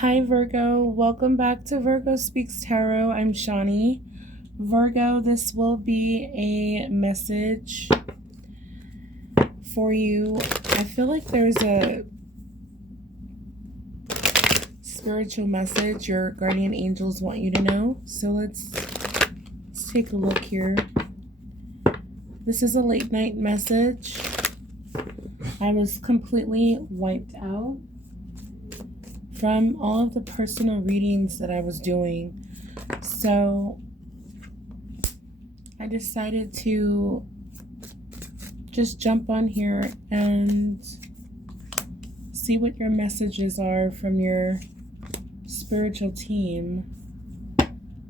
Hi Virgo, welcome back to Virgo Speaks Tarot. I'm Shawnee. Virgo, this will be a message for you. I feel like there's a spiritual message your guardian angels want you to know. So let's take a look here. This is a late night message. I was completely wiped out from all of the personal readings that I was doing. So I decided to just jump on here and see what your messages are from your spiritual team,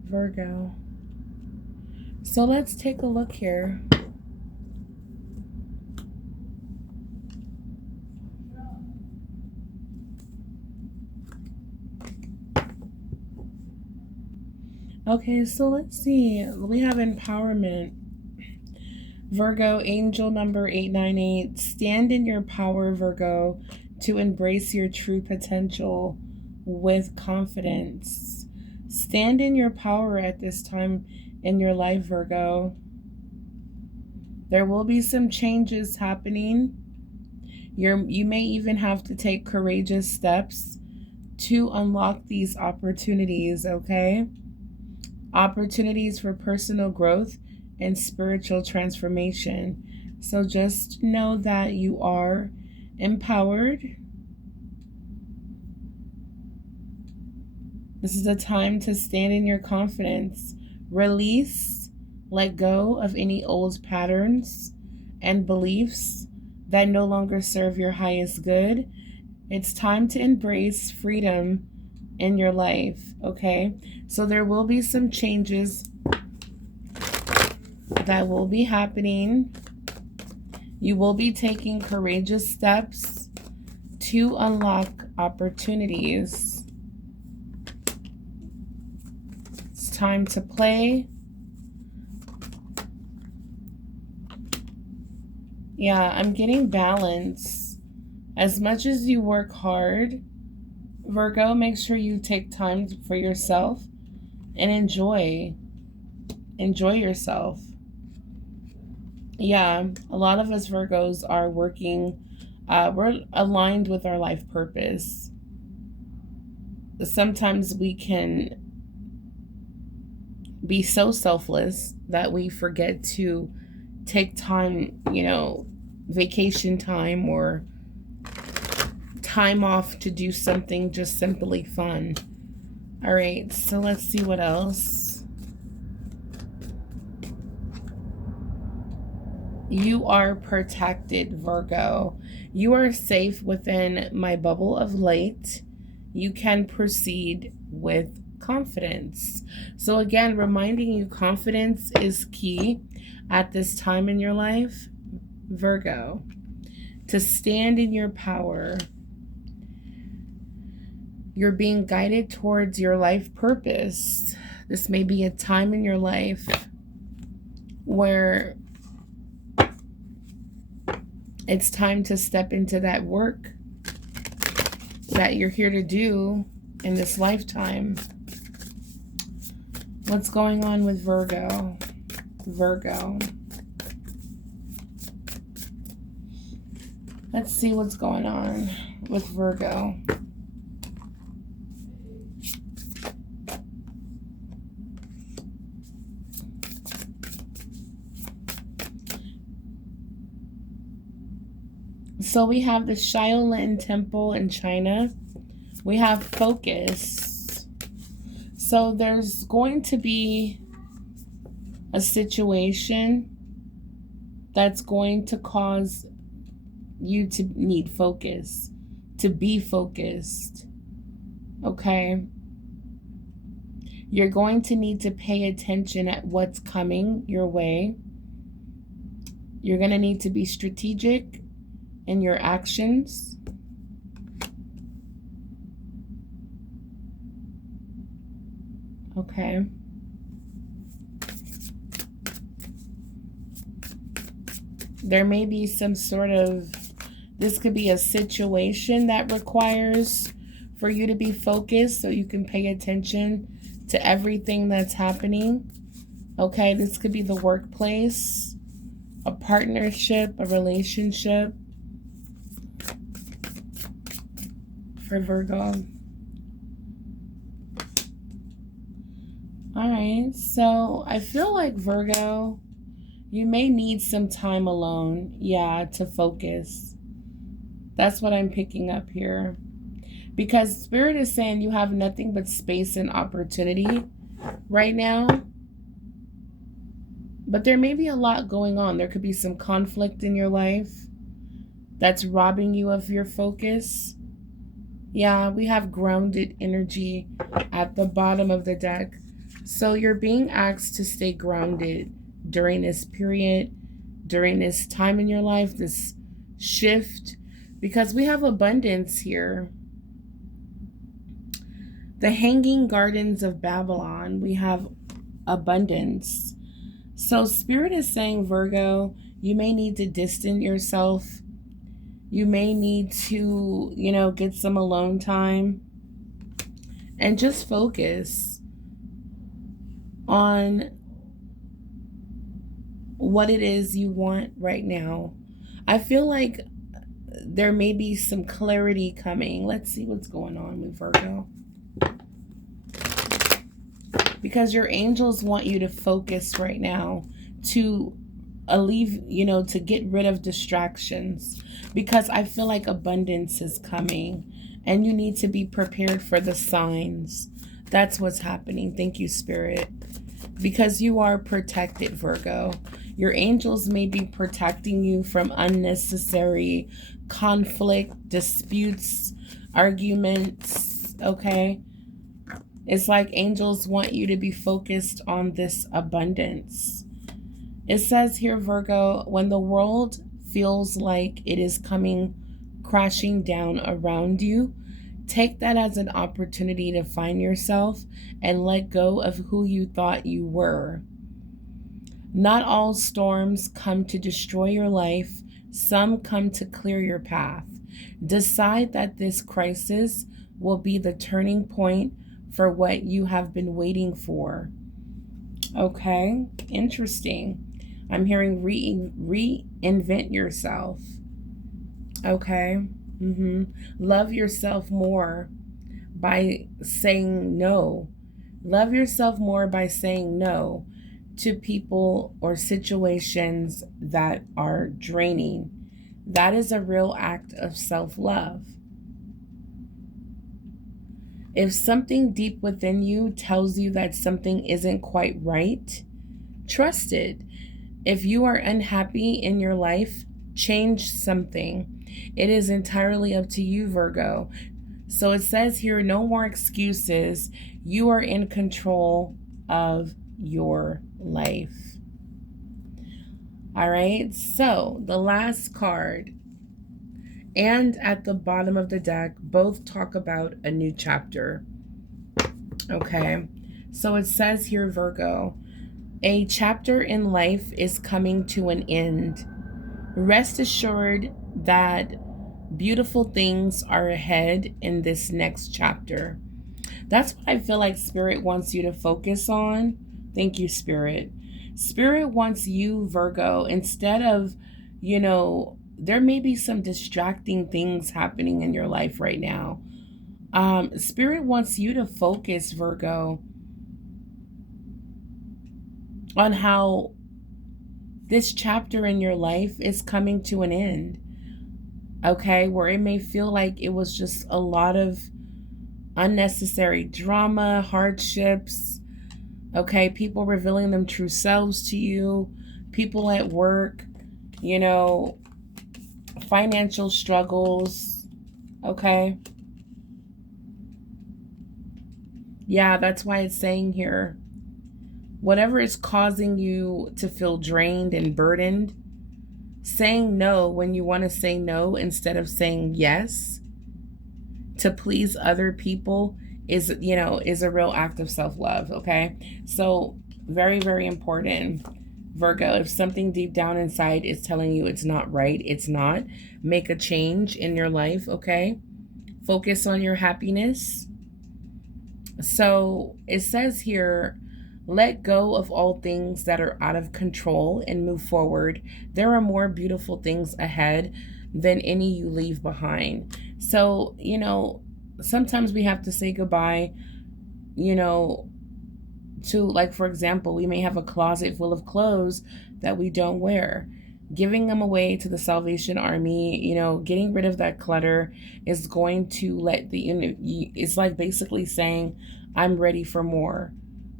Virgo. So let's take a look here. Okay, so let's see. We have empowerment. Virgo, angel number 898. Stand in your power, Virgo, to embrace your true potential with confidence. Stand in your power at this time in your life, Virgo. There will be some changes happening. You may even have to take courageous steps to unlock these opportunities, okay? Opportunities for personal growth and spiritual transformation. So just know that you are empowered. This is a time to stand in your confidence. Release, let go of any old patterns and beliefs that no longer serve your highest good. It's time to embrace freedom in your life, okay? So there will be some changes that will be happening. You will be taking courageous steps to unlock opportunities. It's time to play. Yeah, I'm getting balance. As much as you work hard, Virgo, make sure you take time for yourself and enjoy yourself. Yeah, a lot of us Virgos are working, we're aligned with our life purpose. Sometimes we can be so selfless that we forget to take time, vacation time or time off to do something just simply fun. All right, so let's see what else. You are protected, Virgo. You are safe within my bubble of light. You can proceed with confidence. So again, reminding you confidence is key at this time in your life, Virgo. To stand in your power. You're being guided towards your life purpose. This may be a time in your life where it's time to step into that work that you're here to do in this lifetime. What's going on with Virgo? Virgo. Let's see what's going on with Virgo. So we have the Shaolin Temple in China. We have focus. So there's going to be a situation that's going to cause you to need focus, to be focused, okay? You're going to need to pay attention at what's coming your way. You're going to need to be strategic in your actions. Okay. There may be some sort of, this could be a situation that requires for you to be focused so you can pay attention to everything that's happening. Okay, this could be the workplace, a partnership, a relationship for Virgo. All right, so I feel like Virgo, you may need some time alone, yeah, to focus. That's what I'm picking up here. Because Spirit is saying you have nothing but space and opportunity right now. But there may be a lot going on. There could be some conflict in your life that's robbing you of your focus. Yeah, we have grounded energy at the bottom of the deck. So you're being asked to stay grounded during this period, during this time in your life, this shift, because we have abundance here. The Hanging Gardens of Babylon, we have abundance. So Spirit is saying, Virgo, you may need to distance yourself. You may need to, get some alone time and just focus on what it is you want right now. I feel like there may be some clarity coming. Let's see what's going on with Virgo. Because your angels want you to focus right now, to to get rid of distractions, because I feel like abundance is coming and you need to be prepared for the signs. That's what's happening. Thank you, Spirit. Because you are protected, Virgo. Your angels may be protecting you from unnecessary conflict, disputes, arguments, okay? It's like angels want you to be focused on this abundance. It says here, Virgo, when the world feels like it is coming crashing down around you, take that as an opportunity to find yourself and let go of who you thought you were. Not all storms come to destroy your life. Some come to clear your path. Decide that this crisis will be the turning point for what you have been waiting for. Okay, interesting. I'm hearing reinvent yourself. Okay. Love yourself more by saying no. Love yourself more by saying no to people or situations that are draining. That is a real act of self-love. If something deep within you tells you that something isn't quite right, trust it. If you are unhappy in your life, change something. It is entirely up to you, Virgo. So it says here, no more excuses. You are in control of your life. All right, so the last card and at the bottom of the deck both talk about a new chapter. Okay, so it says here, Virgo, a chapter in life is coming to an end. Rest assured that beautiful things are ahead in this next chapter. That's what I feel like Spirit wants you to focus on. Thank you, Spirit. Spirit wants you, Virgo, instead of, there may be some distracting things happening in your life right now. Spirit wants you to focus, Virgo, on how this chapter in your life is coming to an end. Okay, where it may feel like it was just a lot of unnecessary drama, hardships. Okay, people revealing them true selves to you, people at work, financial struggles. Okay. Yeah, that's why it's saying here, whatever is causing you to feel drained and burdened, saying no when you want to say no instead of saying yes to please other people is a real act of self-love. Okay, so very, very important, Virgo. If something deep down inside is telling you it's not right, it's not, make a change in your life. Okay, Focus on your happiness. So it says here, let go of all things that are out of control and move forward. There are more beautiful things ahead than any you leave behind. So, sometimes we have to say goodbye, you know, to, like, for example, we may have a closet full of clothes that we don't wear. Giving them away to the Salvation Army, getting rid of that clutter is going to let it's like basically saying, I'm ready for more.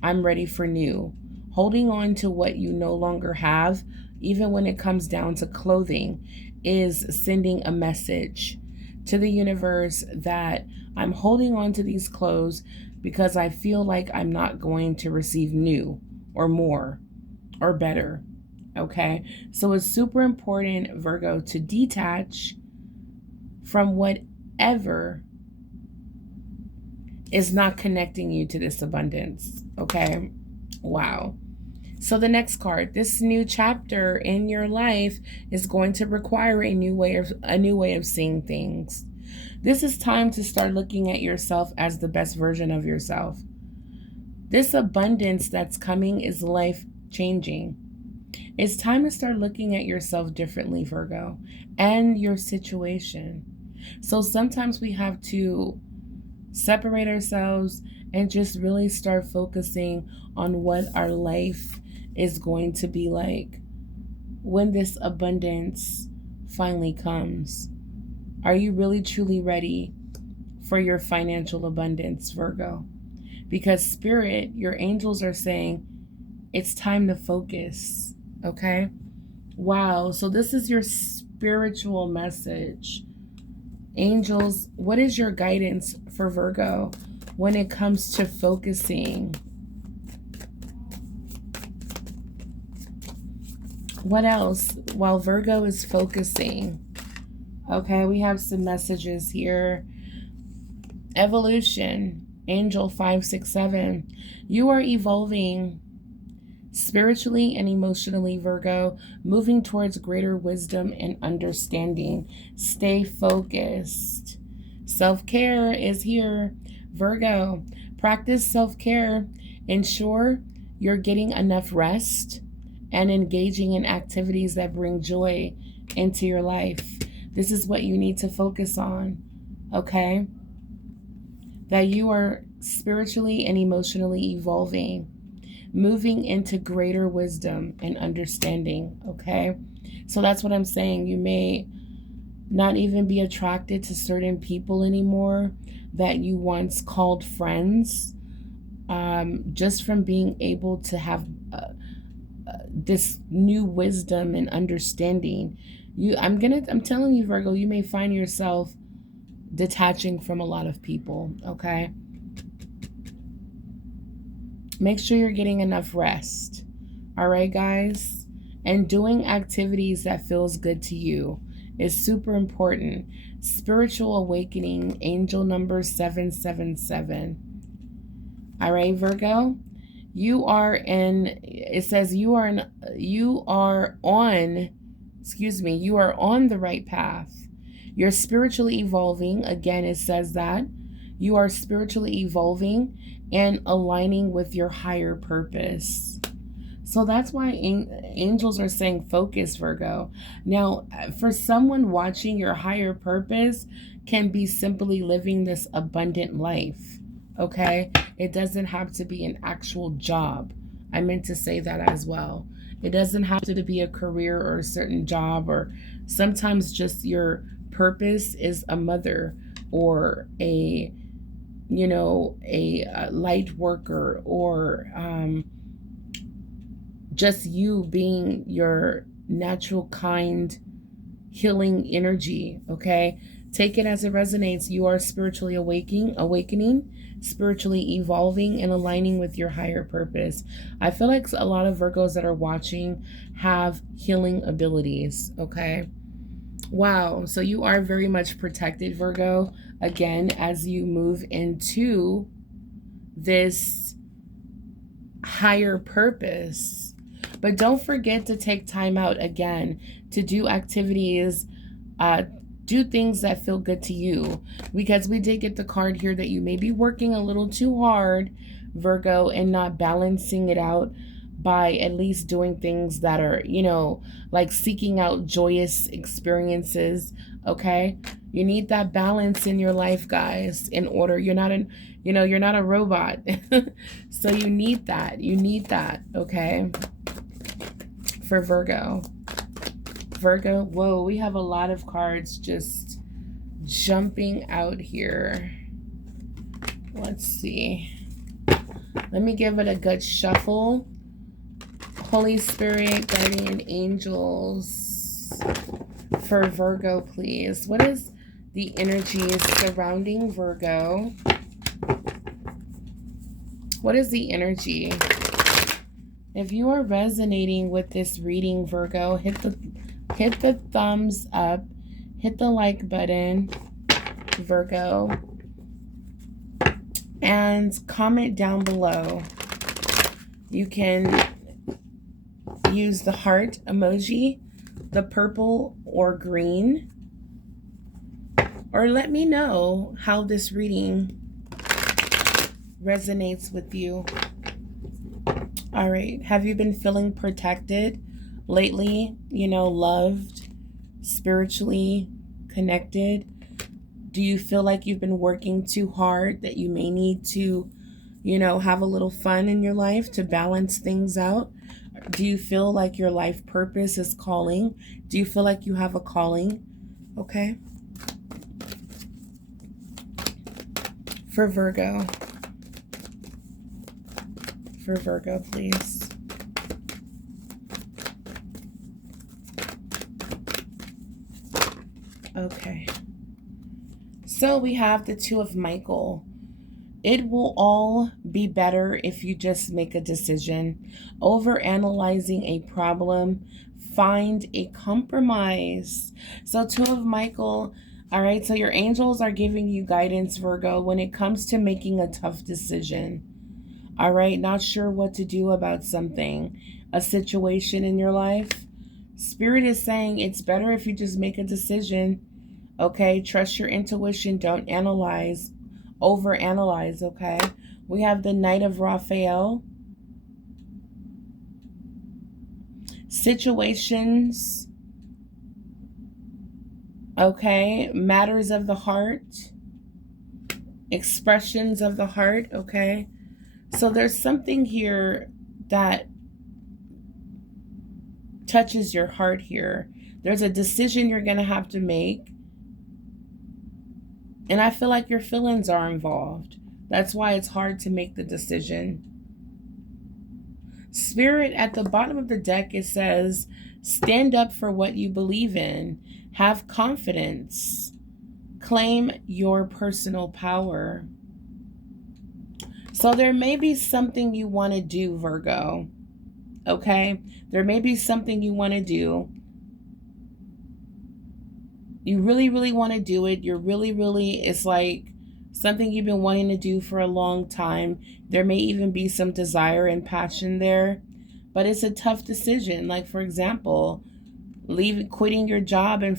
I'm ready for new. Holding on to what you no longer have, even when it comes down to clothing, is sending a message to the universe that I'm holding on to these clothes because I feel like I'm not going to receive new or more or better. Okay, so it's super important, Virgo, to detach from whatever is not connecting you to this abundance. Okay, wow. So the next card, this new chapter in your life is going to require a new way of seeing things. This is time to start looking at yourself as the best version of yourself. This abundance that's coming is life changing. It's time to start looking at yourself differently, Virgo, and your situation. So sometimes we have to separate ourselves and just really start focusing on what our life is going to be like when this abundance finally comes. Are you really truly ready for your financial abundance, Virgo? Because Spirit, your angels are saying it's time to focus. Okay? Wow. So this is your spiritual message. Angels, what is your guidance for Virgo when it comes to focusing? What else while Virgo is focusing? Okay, we have some messages here. Evolution, Angel 567. You are evolving spiritually and emotionally, Virgo, moving towards greater wisdom and understanding. Stay focused. Self-care is here, Virgo. Practice self-care. Ensure you're getting enough rest and engaging in activities that bring joy into your life. This is what you need to focus on, okay? That you are spiritually and emotionally evolving, moving into greater wisdom and understanding, okay? So that's what I'm saying. You may not even be attracted to certain people anymore that you once called friends, just from being able to have this new wisdom and understanding. I'm telling you, Virgo, you may find yourself detaching from a lot of people, okay? Make sure you're getting enough rest. All right, guys? And doing activities that feels good to you is super important. Spiritual awakening, angel number 777. All right, Virgo? You are on the right path. You're spiritually evolving. Again, it says that you are spiritually evolving and aligning with your higher purpose. So that's why angels are saying focus, Virgo. Now, for someone watching, your higher purpose can be simply living this abundant life, okay? It doesn't have to be an actual job. I meant to say that as well. It doesn't have to be a career or a certain job, or sometimes just your purpose is a mother or a light worker, or just you being your natural kind healing energy, okay? Take it as it resonates. You are spiritually awakening, spiritually evolving, and aligning with your higher purpose. I feel like a lot of Virgos that are watching have healing abilities, okay? Wow, so you are very much protected, Virgo, again, as you move into this higher purpose. But don't forget to take time out again to do activities Do things that feel good to you, because we did get the card here that you may be working a little too hard, Virgo, and not balancing it out by at least doing things that are, you know, like seeking out joyous experiences. Okay, you need that balance in your life, guys, in order. You're not an, you know, you're not a robot. So you need that. You need that. Okay, for Virgo. Virgo, whoa, we have a lot of cards just jumping out here. Let's see. Let me give it a good shuffle. Holy Spirit, guardian angels for Virgo, please. What is the energies surrounding Virgo? What is the energy? If you are resonating with this reading, Virgo, hit the thumbs up, hit the like button, Virgo, and comment down below. You can use the heart emoji, the purple or green, or let me know how this reading resonates with you. All right, have you been feeling protected lately? You know, loved, spiritually connected? Do you feel like you've been working too hard, that you may need to, you know, have a little fun in your life to balance things out? Do you feel like your life purpose is calling? Do you feel like you have a calling? Okay. For Virgo. For Virgo, please. Okay. So we have the Two of Michael. It will all be better if you just make a decision. Overanalyzing a problem, find a compromise. So Two of Michael, all right, so your angels are giving you guidance, Virgo, when it comes to making a tough decision. All right, not sure what to do about something, a situation in your life. Spirit is saying it's better if you just make a decision. Okay, trust your intuition. Don't analyze, overanalyze, okay? We have the Knight of Raphael. Situations, okay? Matters of the heart. Expressions of the heart, okay? So there's something here that touches your heart here. There's a decision you're going to have to make. And I feel like your feelings are involved. That's why it's hard to make the decision. Spirit, at the bottom of the deck, it says, stand up for what you believe in. Have confidence. Claim your personal power. So there may be something you want to do, Virgo. Okay? There may be something you want to do. You really, really want to do it. You're really, it's like something you've been wanting to do for a long time. There may even be some desire and passion there, but it's a tough decision. Like, for example, quitting your job and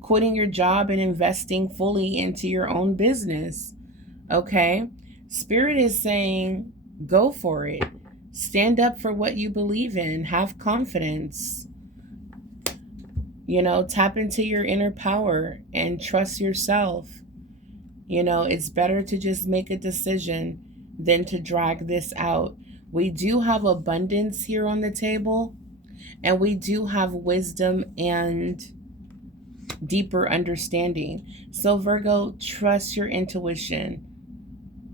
quitting your job and investing fully into your own business. Okay? Spirit is saying, go for it. Stand up for what you believe in. Have confidence. You know, tap into your inner power and trust yourself. You know, it's better to just make a decision than to drag this out. We do have abundance here on the table, and we do have wisdom and deeper understanding. So Virgo, trust your intuition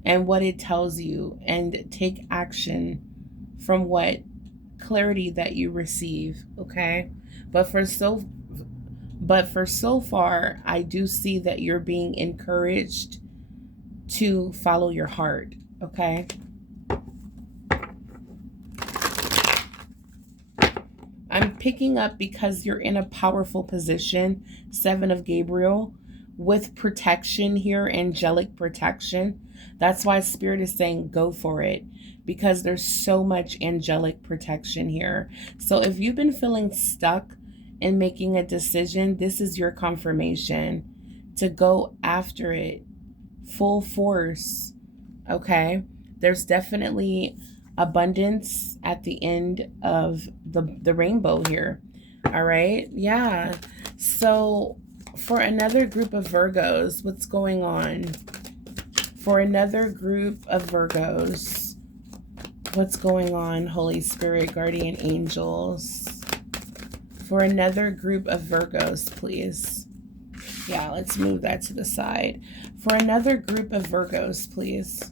and what it tells you, and take action from what clarity that you receive, okay? But for so far, I do see that you're being encouraged to follow your heart, okay? I'm picking up because you're in a powerful position, Seven of Gabriel, with protection here, angelic protection. That's why Spirit is saying go for it, because there's so much angelic protection here. So if you've been feeling stuck in making a decision, this is your confirmation to go after it full force. Okay? There's definitely abundance at the end of the rainbow here. All right? Yeah. So for another group of Virgos, what's going on? For another group of Virgos, what's going on, Holy Spirit, guardian angels? For another group of Virgos, please. Yeah, let's move that to the side. For another group of Virgos, please.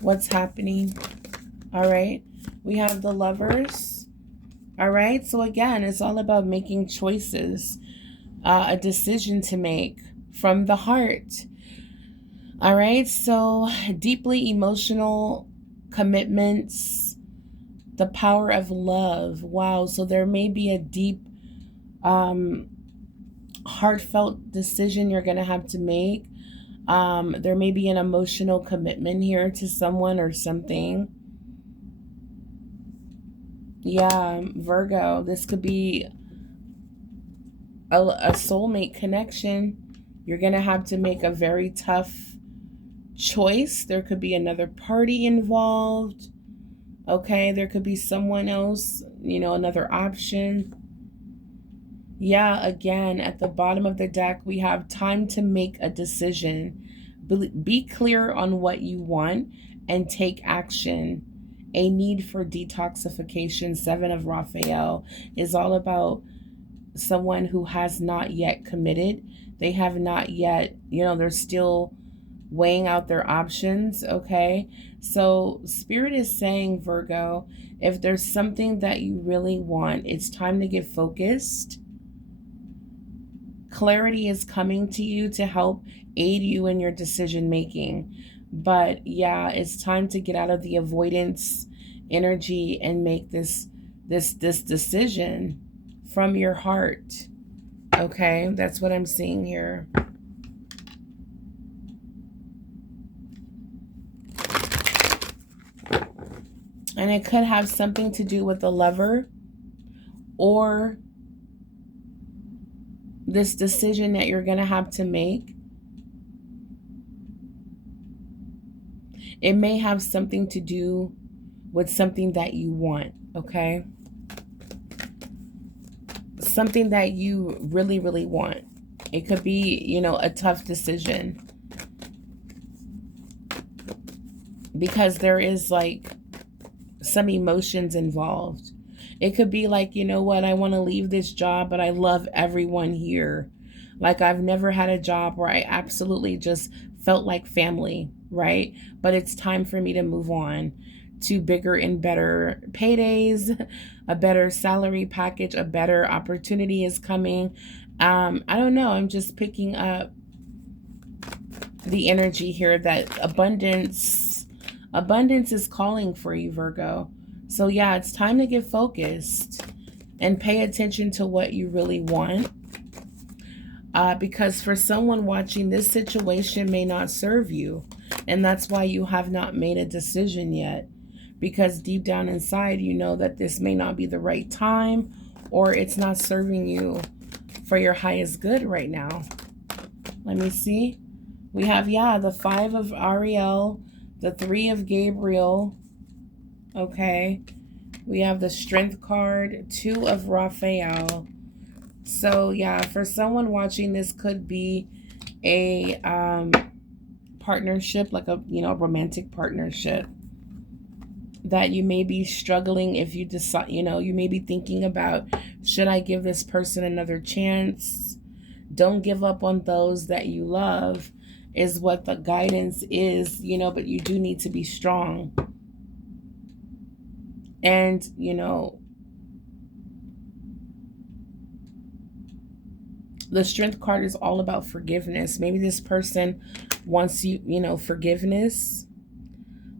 What's happening? All right. We have the Lovers. All right. So again, it's all about making choices, a decision to make from the heart. All right. So deeply emotional commitments, the power of love. Wow. So there may be a deep, heartfelt decision you're going to have to make. There may be an emotional commitment here to someone or something. Yeah, Virgo, this could be a soulmate connection. You're going to have to make a very tough choice. There could be another party involved. Okay, there could be someone else, another option. Yeah, again, at the bottom of the deck, we have time to make a decision. Be clear on what you want and take action. A need for detoxification. 7 of Raphael is all about someone who has not yet committed. They have not yet, they're still weighing out their options, okay? So Spirit is saying, Virgo, if there's something that you really want, it's time to get focused. Clarity is coming to you to help aid you in your decision making. But yeah, it's time to get out of the avoidance energy and make this decision from your heart. Okay, that's what I'm seeing here. And it could have something to do with the Lover or this decision that you're going to have to make. It may have something to do with something that you want, okay? Something that you really, really want. It could be, a tough decision. Because there is like some emotions involved. It could be like, you know what, I want to leave this job, but I love everyone here. Like I've never had a job where I absolutely just felt like family, right? But it's time for me to move on to bigger and better paydays, a better salary package, a better opportunity is coming. I don't know. I'm just picking up the energy here that abundance is calling for you, Virgo. So yeah, it's time to get focused and pay attention to what you really want. Because for someone watching, this situation may not serve you. And that's why you have not made a decision yet. Because deep down inside, you know that this may not be the right time or it's not serving you for your highest good right now. Let me see. We have, the 5 of Ariel, the 3 of Gabriel. Okay. We have the Strength card, 2 of Raphael. So, for someone watching, this could be a partnership, like a, romantic partnership that you may be struggling if you decide, you may be thinking about, should I give this person another chance? Don't give up on those that you love is what the guidance is, but you do need to be strong. And, the Strength card is all about forgiveness. Maybe this person wants you, forgiveness,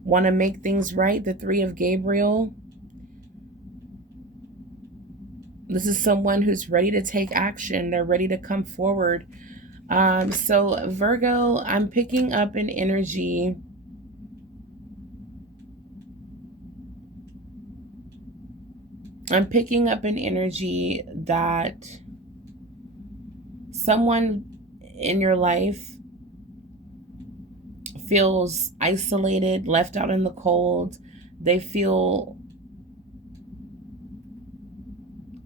want to make things right. The 3 of Gabriel. This is someone who's ready to take action. They're ready to come forward. So Virgo, I'm picking up an energy I'm picking up an energy that someone in your life feels isolated, left out in the cold. They feel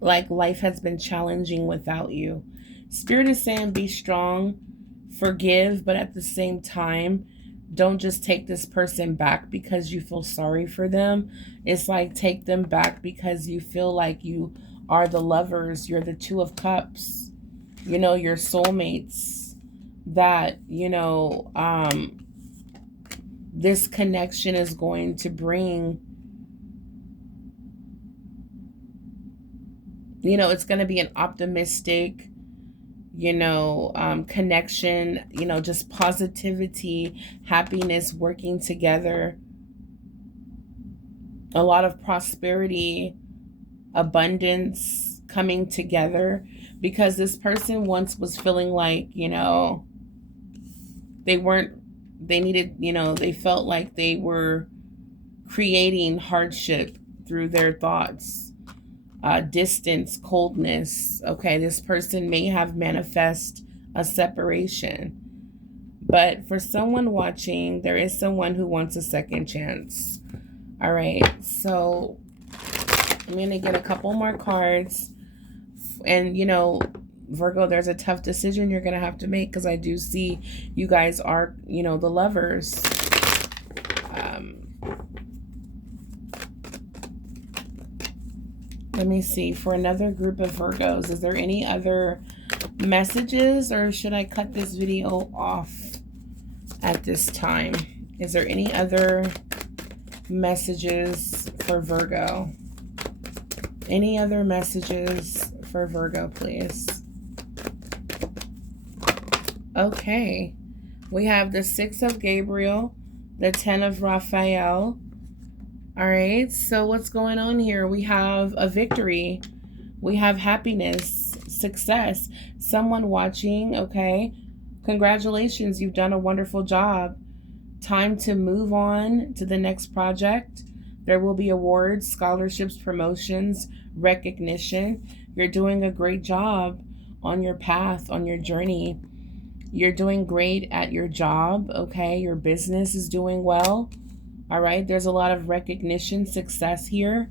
like life has been challenging without you. Spirit is saying be strong, forgive, but at the same time, don't just take this person back because you feel sorry for them. It's like take them back because you feel like you are the lovers, you're the Two of Cups, you know, your soulmates that, you know, this connection is going to bring. You know, it's going to be an optimistic, you know, connection, you know, just positivity, happiness, working together, a lot of prosperity, abundance coming together, because this person once was feeling like, you know, they needed, you know, they felt like they were creating hardship through their thoughts. Distance, coldness. Okay, this person may have manifest a separation. But for someone watching, there is someone who wants a second chance. All right, so I'm going to get a couple more cards. And, you know, Virgo, there's a tough decision you're going to have to make because I do see you guys are, you know, the lovers. Let me see. For another group of Virgos, is there any other messages or should I cut this video off at this time? Is there any other messages for Virgo? Any other messages for Virgo, please? Okay. We have the 6 of Gabriel, the 10 of Raphael. All right, so what's going on here? We have a victory. We have happiness, success. Someone watching, okay? Congratulations, you've done a wonderful job. Time to move on to the next project. There will be awards, scholarships, promotions, recognition. You're doing a great job on your path, on your journey. You're doing great at your job, okay? Your business is doing well. All right, there's a lot of recognition, success here.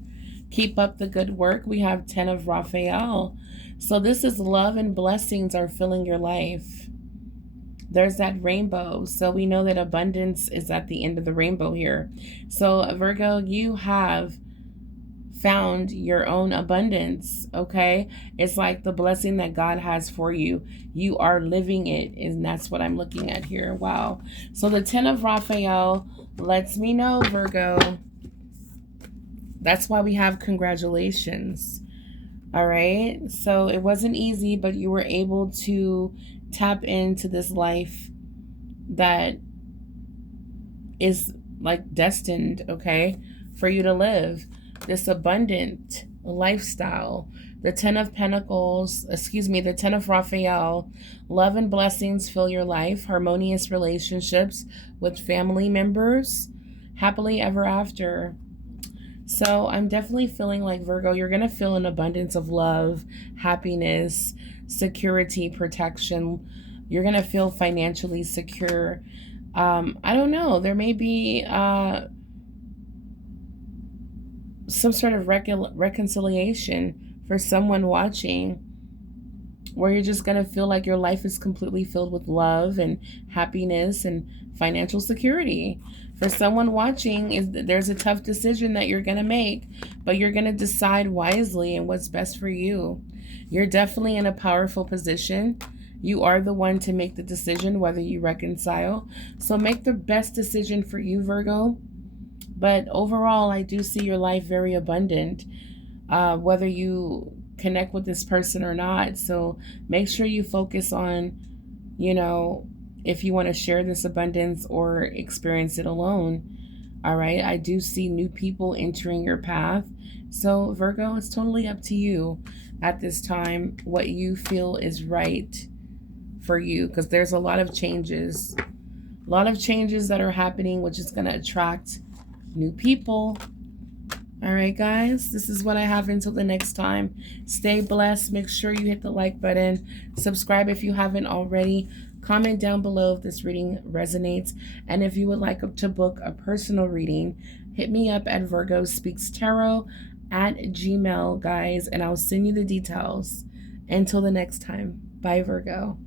Keep up the good work. We have 10 of Raphael. So this is love and blessings are filling your life. There's that rainbow. So we know that abundance is at the end of the rainbow here. So Virgo, you have found your own abundance, okay? It's like the blessing that God has for you. You are living it, and that's what I'm looking at here. Wow. So the 10 of Raphael lets me know, Virgo. That's why we have congratulations. All right. So it wasn't easy, but you were able to tap into this life that is like destined, okay, for you to live. This abundant lifestyle. The 10 of Pentacles, the 10 of Raphael. Love and blessings fill your life. Harmonious relationships with family members. Happily ever after. So I'm definitely feeling like, Virgo, you're going to feel an abundance of love, happiness, security, protection. You're going to feel financially secure. I don't know. There may be some sort of reconciliation for someone watching, where you're just going to feel like your life is completely filled with love and happiness and financial security. For someone watching, there's a tough decision that you're going to make, but you're going to decide wisely and what's best for you. You're definitely in a powerful position. You are the one to make the decision whether you reconcile. So make the best decision for you, Virgo. But overall, I do see your life very abundant, whether you connect with this person or not. So make sure you focus on, you know, if you want to share this abundance or experience it alone. All right. I do see new people entering your path. So Virgo, it's totally up to you at this time what you feel is right for you, because there's a lot of changes that are happening, which is going to attract new people. All right, guys, this is what I have until the next time. Stay blessed. Make sure you hit the like button. Subscribe if you haven't already. Comment down below if this reading resonates. And if you would like to book a personal reading, hit me up at virgospeakstarot@gmail.com, guys, and I'll send you the details. Until the next time, bye, Virgo.